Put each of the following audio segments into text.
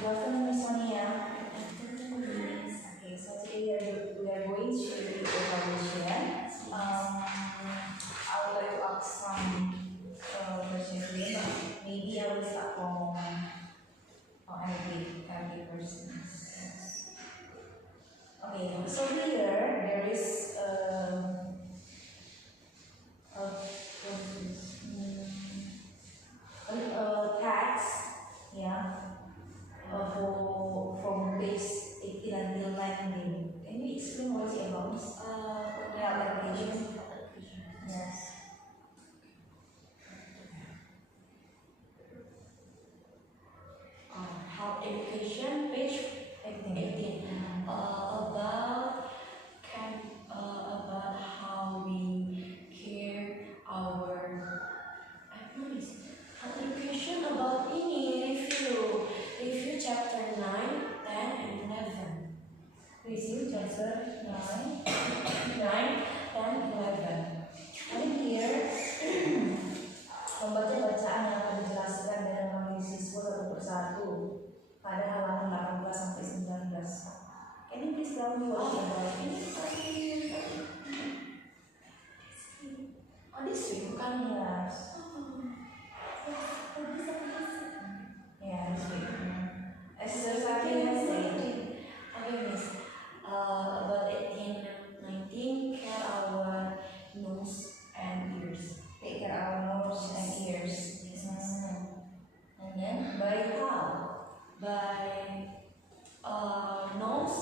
Good afternoon, Miss Sonia. Okay, so today we are going to do evaluation. I would like to ask some questions today, but maybe I will start from every persons. Okay, so here there is tax, yeah, from page 18 until 19. Can you explain what it about? Application. Yes. Health education, page 18. About how we care our. I promise. Health education about ini review chapter 9, 10, and 11. Review chapter 9, 9, 10, 11. And here membaca bacaan yang akan dijelaskan dan menganalisis satu persatu pada halaman 18 sampai 19. Can you please tell me what you about ini? This week bukan ya? Ya, this week. Exercise has said. Okay, Miss. About 18, 19, care our nose and ears. Take care our nose and ears. Yes, Miss. And then by how? By nose.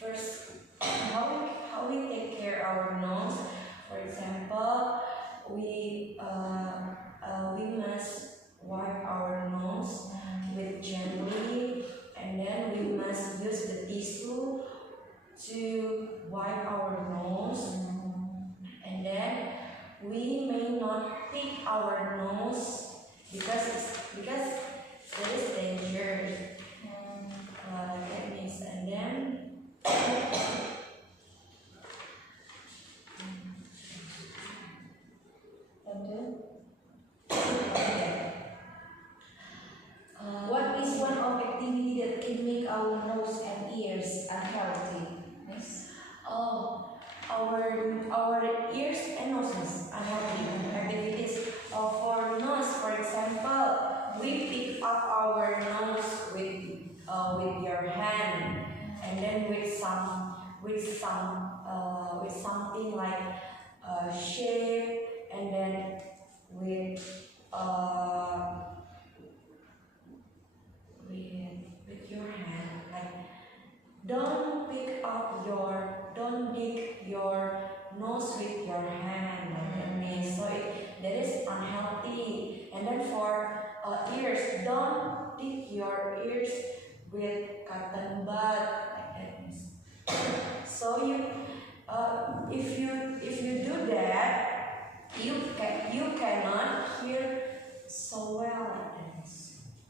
First, how we take care our nose. For example, we must wipe our nose with gently, and then we must use the tissue to wipe our nose, and then we may not pick our nose because there is danger. That means, and then What is one of activity that can make our nose and ears unhealthy? Miss? our ears and noses unhealthy activities. For nose, for example, we pick up our nose with your hand, and then with something like shape, and then with your hand, like don't dig your nose with your hand like this. So that is unhealthy. And then for ears, don't dig your ears with cotton bud like that. So if you do that, you cannot hear so well like that.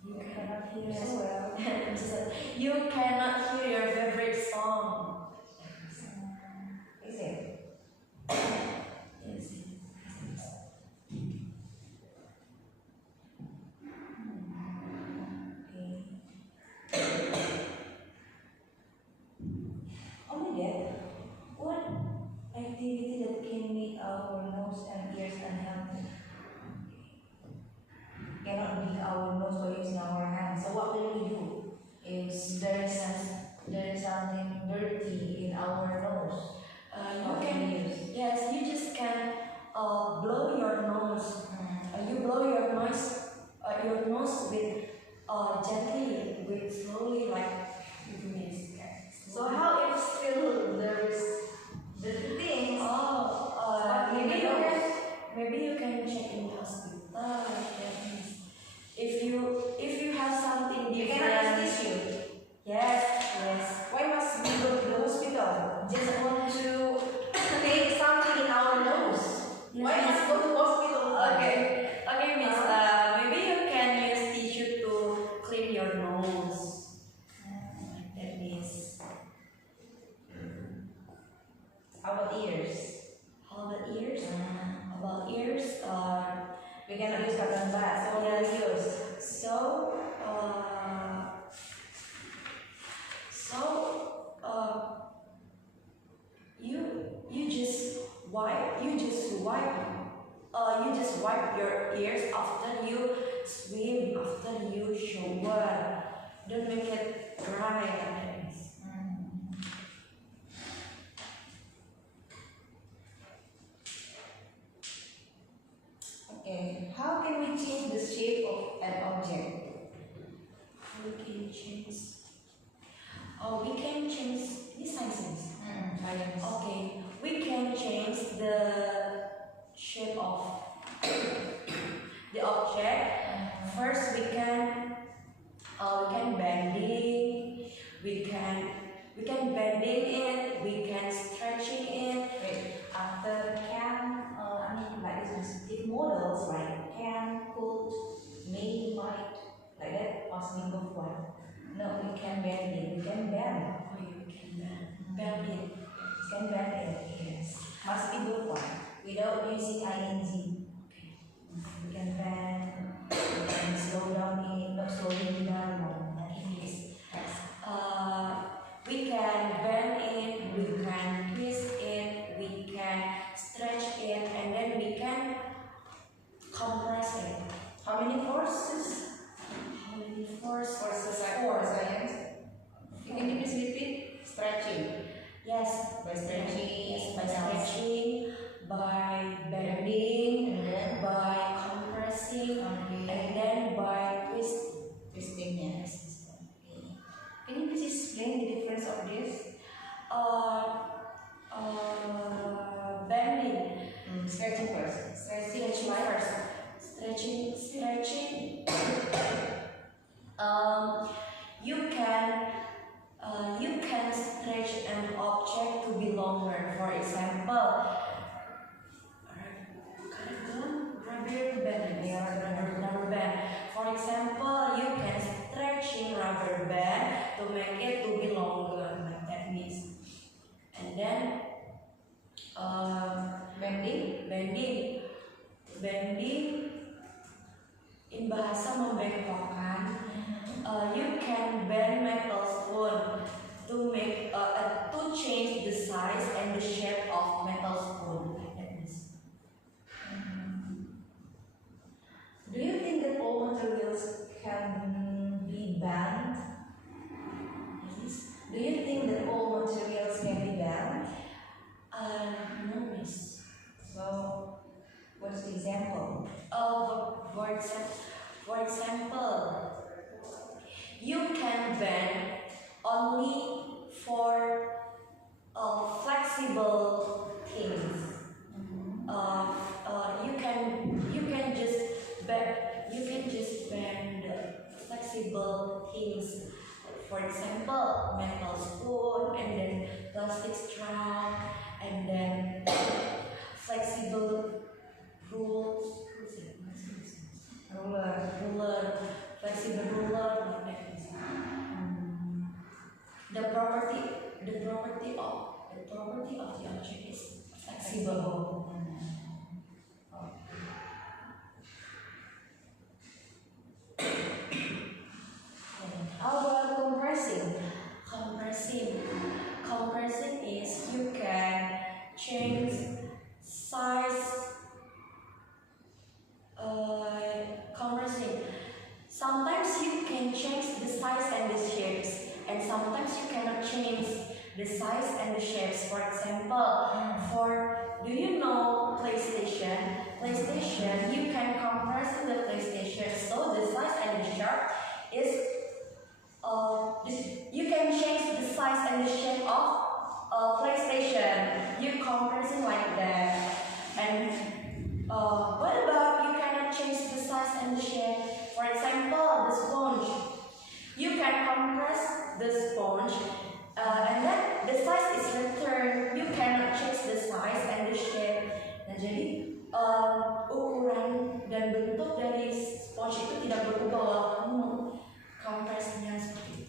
You cannot hear so well. You cannot hear your favorite song. Is it? Yes. Only that. What activity that can make our nose and ears unhealthy? Cannot make our nose by using our hands. So what will we do if there is something dirty in our nose? You just can blow your nose. You blow your nose with gently, with slowly, like this. So how if still there is dirty things? Maybe you can check in the hospital. Like that. If you have something You different, cannot use tissue. yes. Why must we go to the hospital? Just want to take something in our nose. Why must go to hospital? Okay, Miss. Maybe you can use tissue to clean your nose. That means. How about ears? How about ears? About ears, We cannot use cotton bud. So what do we use? so your ears after you swim, after you shower. Don't make it dry like this. Okay, how can we change the shape of an object? We can change. Oh, we can change this science. Okay, we can change the shape of the object. First, we can bending. We can bending it. We can stretching it. Wait, after can, I mean like specific models like can, could, may, might, like that, past simple form. No, we can bend it. We can bend. Oh, you can bend it. We can bend it. Yes. Past simple form without using ing. Okay. We can bend. We can slow down it. Not slowing down. No, like this. We can bend it, we can twist it, we can stretch it, and then we can compress it. How many forces? How many forces? Forces like Four. science. You can please repeat. Stretching. Yes, By stretching. yes, by stretching, by bending, And then by compressing, and then by twisting. Yes. yes. Okay. Can you please explain the difference of this? Bending. Stretching first. Stretching Stretching like first. Stretching. You can stretch an object to be longer. For example, rubber band. For example, you can stretching rubber band to make it to be longer, like that means. And then bending in bahasa membengkokkan. You can bend metal spoon to make to change the size and the shape of metal spoon. Like that means. Do you think that all materials can be banned? Yes. Do you think that all materials can be banned? No, miss. So, what's the example? For example, you can bend only for flexible things. You can just bend flexible things. For example, metal spoon, and then plastic strap, and then flexible rules. Ruler, flexible ruler, like that. The property of the object is flexible. How about compressing? Compressing is you can change size. Compressing. Sometimes you can change the size and the shapes, and sometimes you cannot change the size and the shapes. For example, do you know PlayStation? PlayStation, you can compress the PlayStation, so the size and the shape is you can change the size and the shape of PlayStation. You compressing like that. And what about you cannot change the size and the shape? For example, the sponge. You can compress the sponge, and then the size is returned. You cannot change the size and the shape. Nah, jadi ukuran dan bentuk dari sponge itu tidak berubah walau kamu kompresnya seperti itu.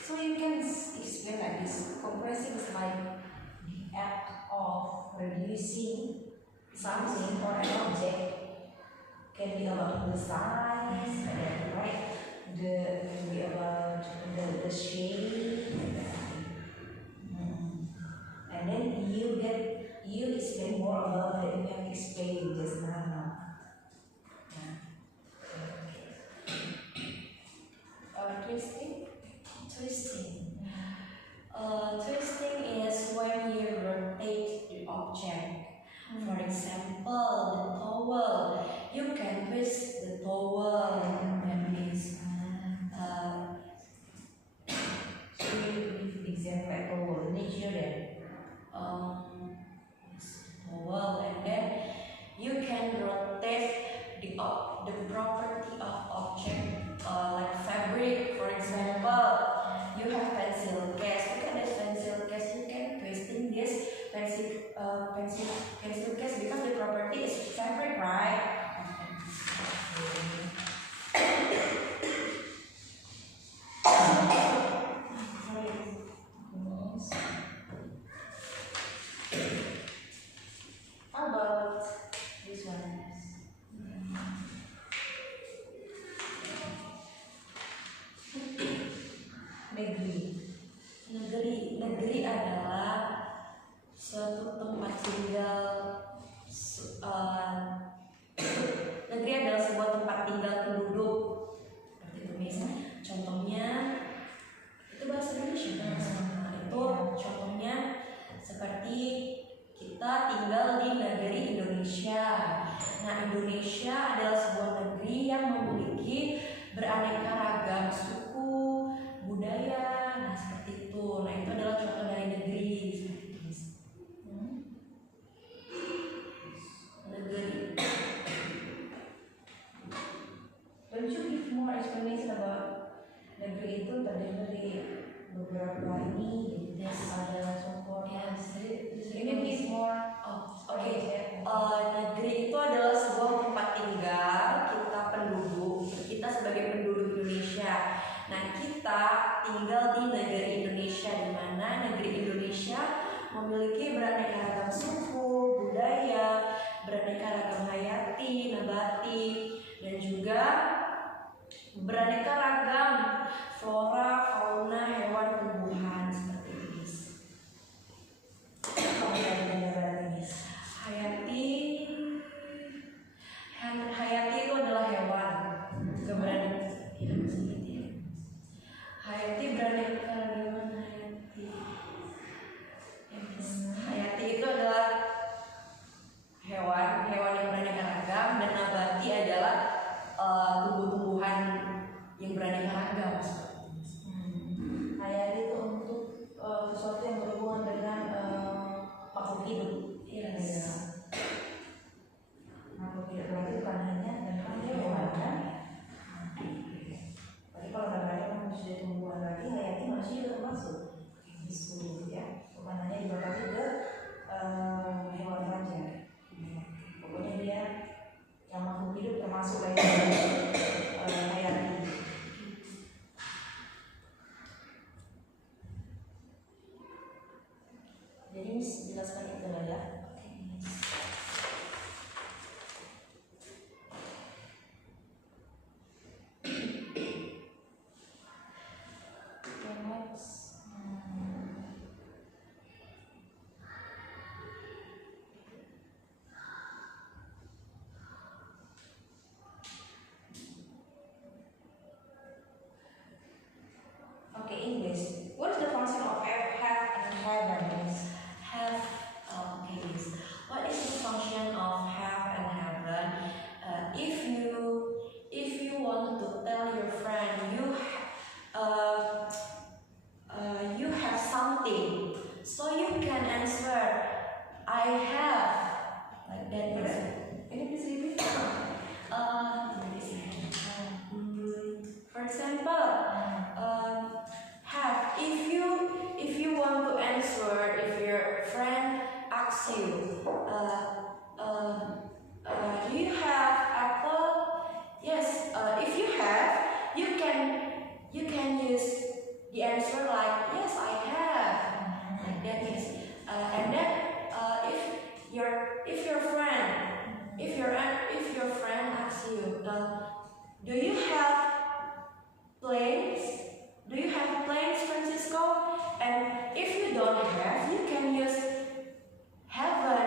So you can explain like this. Compressing is like the act of reducing something or an object. Can be about the size, right? Can be about the shape. And then you get You explain more about it. You have explained just now. Twisting. Twisting. Twisting is when you rotate the object. For example, the towel. You can twist the towel. That means So you give example like towel. Nature then. towel, and then you can rotate the property of object, like fabric. For example, you have pencil case. Look at this pencil case. You can twisting this pencil case because the property is fabric, right? How about this one? Negeri. Negeri adalah suatu tempat tinggal. Negeri adalah sebuah tempat tinggal penduduk. Seperti itu misalnya. Contohnya itu bahasa Indonesia. Nah, itu contohnya seperti kita tinggal di negeri Indonesia. Nah, Indonesia adalah sebuah negeri yang memiliki beraneka ragam suku, budaya. Nah, seperti itu. Nah, itu adalah contoh dari negeri. Negeri. Don't you give more explanation about negeri itu terdiri dari beberapa ini? Yes, ada contoh. Yes. Can you give more? Oke. Negeri itu adalah sebuah tempat tinggal kita penduduk. Kita sebagai penduduk Indonesia. Nah, kita tinggal di negeri Indonesia, di mana negeri Indonesia memiliki beraneka ragam suku, budaya, beraneka ragam hayati, nabati, dan juga beraneka ragam flora, fauna, hewan, tumbuhan seperti ini. Hayati itu adalah hewan. Hayati beraneka ragaman hayati. Hayati itu adalah hewan yang beraneka ragam, dan nabati adalah tumbuh-tumbuhan yang beraneka ragam. Hayati itu untuk sesuatu yang berhubungan dengan makhluk hidup. Yes. Makhluk hidup berarti bukan hanya tentang hewan kan? Tapi kalau gambarnya manusia tumbuhan lagi, hayati manusia juga termasuk di situ ya. Bukan hanya dibatasi ke hewan saja. Pokoknya dia yang makhluk hidup termasuk lagi hayati. Jadi Miss jelaskan itu lah ya. Okay, English. What is the function of have and heaven? Have, okay. What is the function of have and haven? If you want to tell your friend you have something, so you can answer I have, like that. Ini bisa repeat? For example, have. If you want to answer, if your friend asks you, do you have apple? Yes. If you have, you can use the answer like yes, I have. Like that is. And then if your friend asks you, do you have planes? Do you have planes, Francisco? And if you don't have, you can use heaven.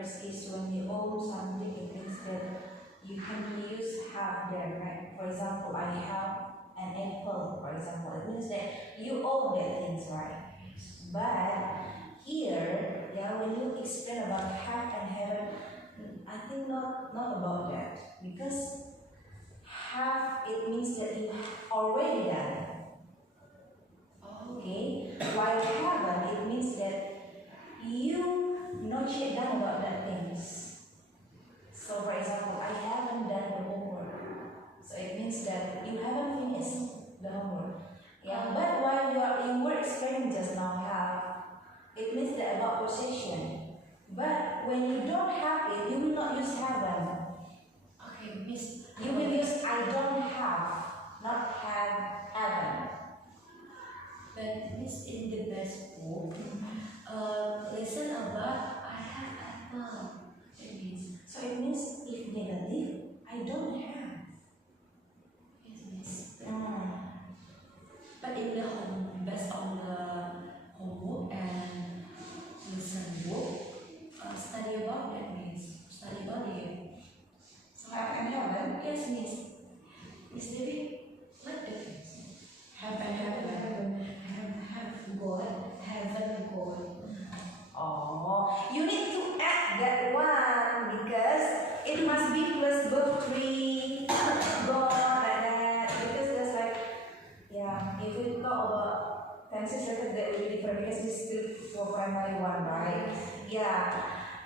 first is when you own something, it means that you can use have there, right? For example, I have an apple, for example. It means that you own that things, right? But here, yeah, when you explain about have and have, I think not about that. Because have, it means that you already done. Okay? While haven't, it means that you not yet done about that things. So for example, I haven't done the homework. So it means that you haven't finished the homework. Yeah, but while you were explaining just now have, it means that about possession. But when you don't have it, you will not use haven't. Okay, Miss. You will use I don't have, not haven't. But Miss, in the best book, listen about I have apple. It means So it means if negative, I don't have. yes, Miss. Mm. But in the home, based on the homework and listen book, study about that means study about it. So have and haven't. Yes, Miss. Miss Devi, what difference? Have and haven't. Have God, haven't God. Oh, you need to add that one because it must be plus verb 3, God, like that. Because there's like, yeah, if we talk about tenses like that, that will be different because this is still for primary one, right? Yeah.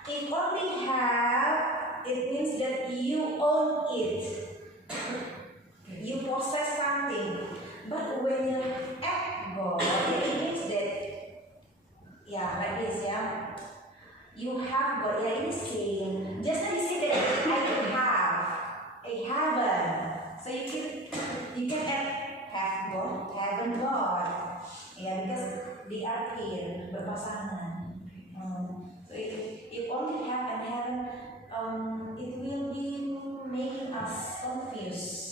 If only have, it means that you own it. You possess something. But when you add God, it means that, yeah, like this, yeah. You have God, yeah, it is saying. Just now you say that I haven't. So you can add have God, haven't God. Yeah, because they are pair, berpasangan. So if only have and haven't, it will be making us confused.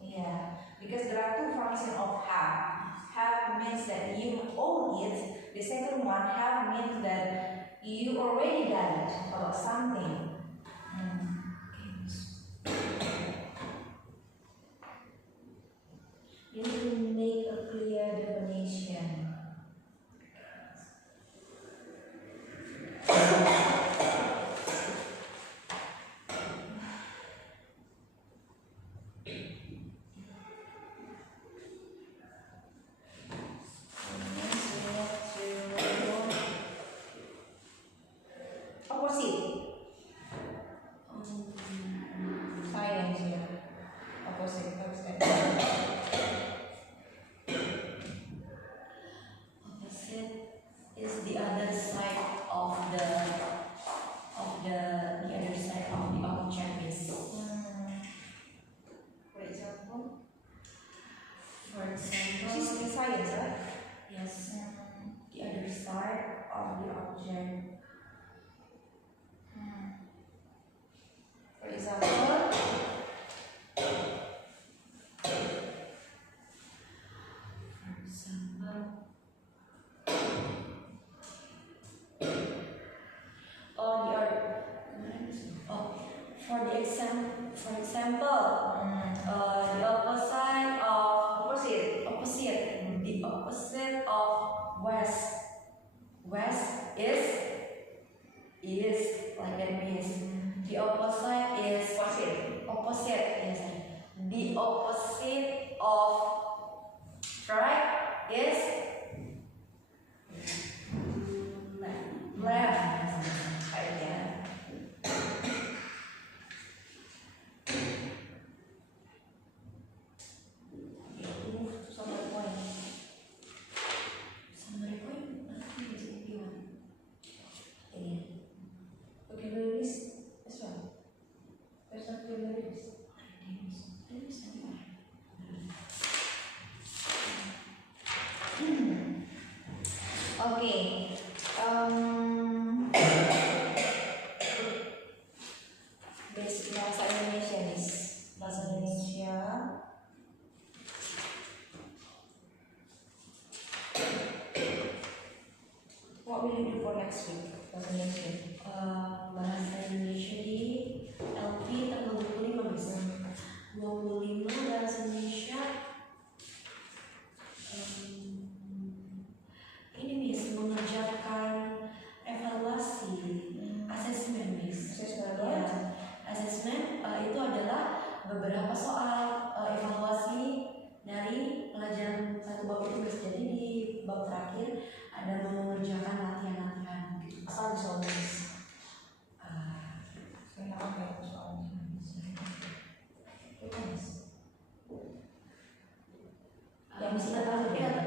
Yeah, because there are two functions of have. Have means that you own it. The second one, have means that you already done it about something. You need to make a clear definition. Opposite. Science, yeah. Opposite. Opposite is the other side of the other side of the object. Is For example, for example, this is the science, right? yes, the other side of the object. For example, for example, the opposite of west is like that means the opposite is opposite, yes. The opposite of right is left. Yeah. move to some other point. Summary point. Nothing is if you want. Vocabularies as well. There's no vocabularies. Okay. Basic bahasa Indonesia nih. Bahasa Indonesia. What will you do for next week? Bahasa Indonesia. Bahasa adalah beberapa soal evaluasi dari pelajaran satu bab itu guys. Jadi di bab terakhir ada mengerjakan latihan-latihan gitu. Asal disolis. Saya apa ya soalnya? Yang bisa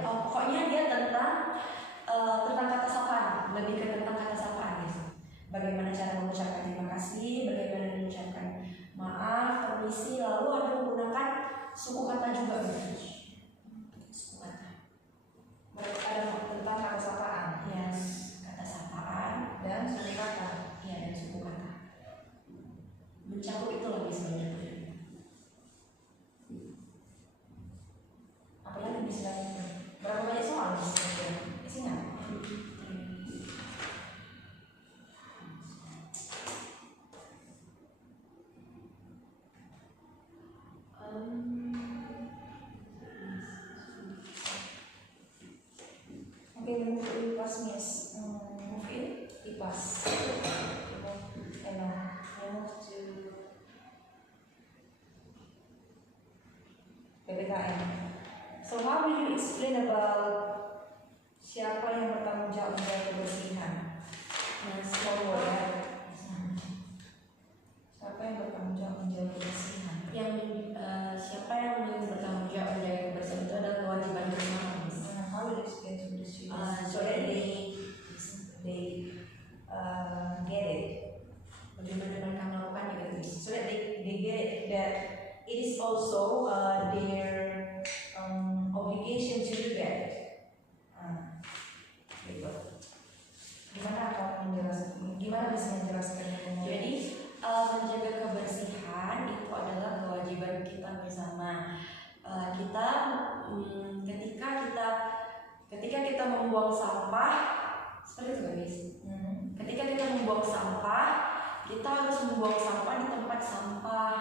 pokoknya dia tentang kata sapaan, lebih ke tentang kata sapaan guys. Bagaimana cara mengucapkan terima kasih, bagaimana mengucapkan maaf, permisi, lalu ada menggunakan suku kata juga guys. Suku kata. Ada tentang kata sapaan. Yes, kata sapaan Dan suku kata. ya, dan suku kata. Mencakup itu lebih sebenarnya. Apalagi di selain itu. Berapa banyak soal di sini? Isinya? Okay, we move to IPAS, miss. Move in IPAS. We move to PPKN. So how will you explain about siapa yang bertanggung jawab menjaga kebersihan? Forward ya. Siapa yang bertanggung jawab menjaga kebersihan? Siapa yang bertanggung jawab menjaga kebersihan itu adalah kewajiban bersama. How will you explain to the students So so that they get it? Bagaimana mereka melakukan gitu. So that they get it that it is also their obligation to do that. Gitu. Gimana kamu menjelaskan? Gimana bisa menjelaskan? Jadi menjaga kebersihan itu adalah kewajiban kita bersama. Ketika kita membuang sampah seperti itu guys. Ketika kita membuang sampah, kita harus membuang sampah di tempat sampah,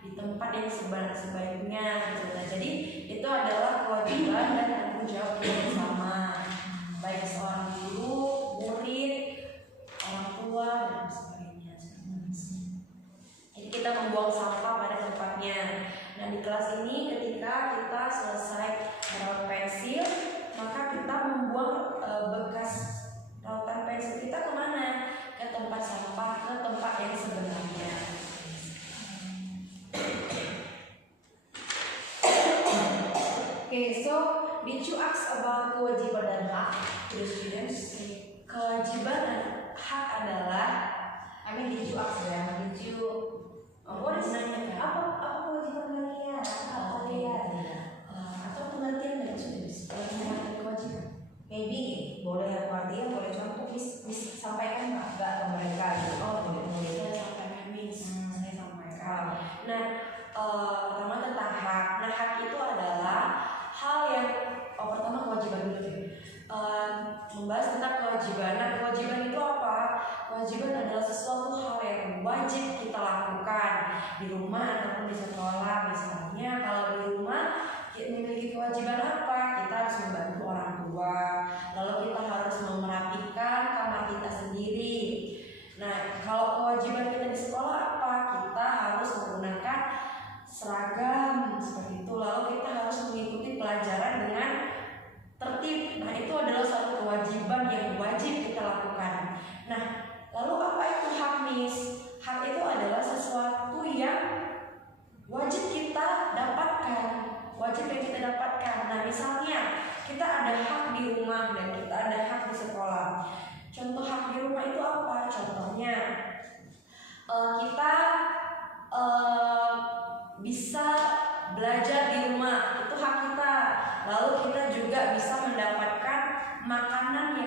di tempat yang sebaiknya gitu. Nah, jadi itu adalah kewajiban dan tanggung jawab kita bersama, baik seorang guru, murid, orang tua dan sebagainya. Jadi kita membuang sampah pada tempatnya. Nah, di kelas ini ketika kita selesai merawat pensil, maka kita membuang bekas rautan pensil kita kemana? Ke tempat sampah, ke tempat yang sebenarnya. Okay, so did you ask about kewajiban dan hak to the students? Kewajiban dan hak adalah, Did you ask them? Did you what is nanya apa kewajiban kalian? Apa kalian? atau pengertian dari students mengenai kewajiban. Maybe boleh artinya, boleh contoh, bisa sampaikan nggak ke mereka gitu. Boleh. Saya sampaikan saya sampaikan. Ah. Nah, pertama tentang hak. Nah, hak itu adalah hal yang pertama kewajiban dulu. Membahas tentang kewajiban. Nah, kewajiban itu apa? Kewajiban adalah sesuatu hal yang wajib kita lakukan di rumah ataupun di sekolah. Misalnya kalau di rumah kita memiliki kewajiban apa? Kita harus membantu orang tua. Lalu kita harus merapikan kamar kita sendiri. Nah, kalau kewajiban kita di sekolah apa? Kita harus menggunakan seragam seperti itu. Lalu kita harus mengikuti pelajaran dengan tertib. Nah, itu adalah suatu kewajiban yang wajib kita lakukan. Nah, lalu apa itu hak, Miss? Hak itu adalah sesuatu yang wajib kita dapatkan. Wajib yang kita dapatkan. Nah, misalnya kita ada hak di rumah dan kita ada hak di sekolah. Contoh hak di rumah itu apa? Contohnya kita bisa belajar di rumah, itu hak kita. Lalu kita juga bisa mendapatkan makanan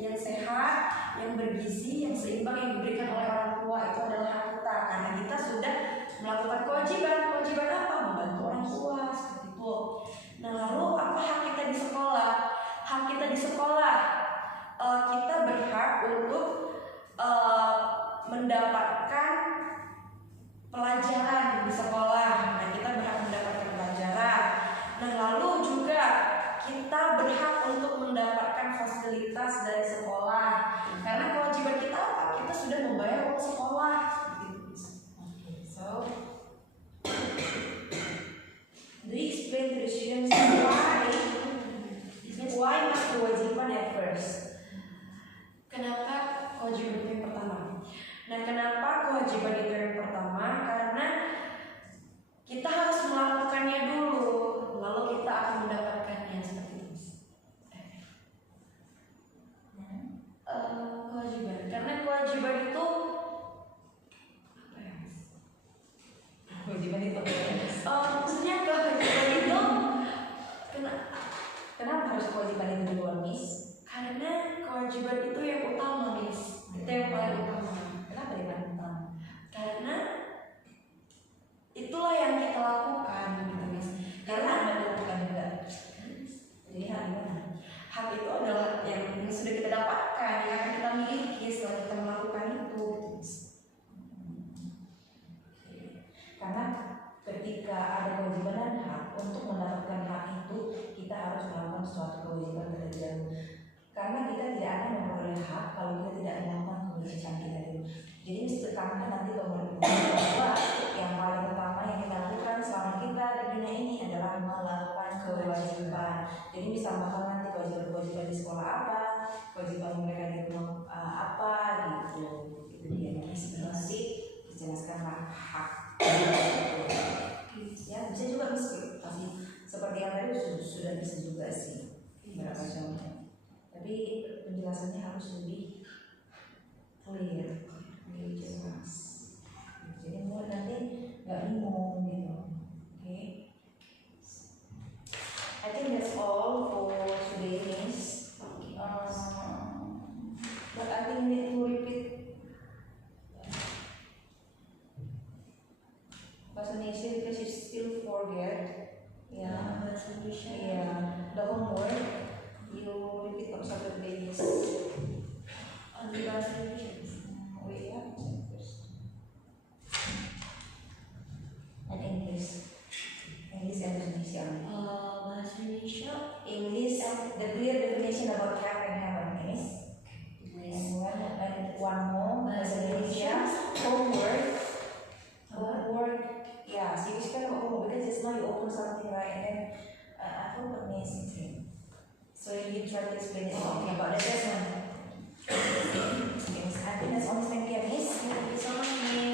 yang sehat, yang bergizi, yang seimbang yang diberikan oleh orang tua, itu adalah hak kita karena kita sudah melakukan kewajiban. Kewajiban apa? Membantu orang tua seperti itu. Nah, lalu apa hak kita di sekolah? Hak kita di sekolah, kita berhak untuk mendapatkan pelajaran di sekolah. Nah, kita berhak mendapatkan pelajaran. Nah, lalu juga kita berhak untuk mendapatkan fasilitas dari sekolah. Karena kewajiban kita apa? Kita sudah membayar uang sekolah. Okay, so kewajiban itu yang pertama. Nah, kenapa kewajiban itu yang pertama? Karena kita harus melakukannya dulu, lalu kita akan mendapatkannya seperti itu. Kewajiban, karena kewajiban itu apa ya? Kewajiban itu Maksudnya kewajiban itu kenapa harus kewajiban itu duluan, Miss? karena kewajiban itu yang utama, Miss. Itu yang paling utama. Kenapa dia paling utama? Karena itulah yang kita lakukan, gitu, Miss. Karena Anda melakukan juga. Jadi hak gimana? Hak itu adalah yang sudah kita dapatkan, yang akan kita miliki setelah kita melakukan itu. Karena ketika ada kewajiban dan hak, untuk mendapatkan hak itu kita harus melakukan suatu kewajiban terlebih dahulu. Karena kita tidak akan memperoleh hak kalau kita tidak melakukan kewajiban kita dulu. Jadi karena nanti bahwa yang paling utama yang kita lakukan selama kita di dunia ini adalah melakukan kewajiban. Jadi misalnya nanti kewajiban di sekolah apa, kewajiban mereka di rumah apa gitu. Itu dia nanti dijelaskan hak. Ya bisa juga meski pasti seperti yang tadi sudah bisa juga sih beberapa contoh. Tapi penjelasannya harus lebih clear, lebih jelas. Jadi mulai nanti nggak bingung gitu. Okay. I think that's all for today, Miss. But I think we need to repeat bahasa Indonesia because you still forget. Yeah, bahasa Indonesia. yeah. The homework you repeat on Saturdays. Di bahasa Indonesia. Oh iya, and English and Indonesia. Bahasa Indonesia. English, the clear definition about have and haven't, Miss. And one more bahasa Indonesia. Homework. Yeah, so you spell homework because just now you open something right and then I forgot the amazing thing. So you try to explain it about the assessment. I think that's all. Thank you, Miss. Thank you so much, Miss.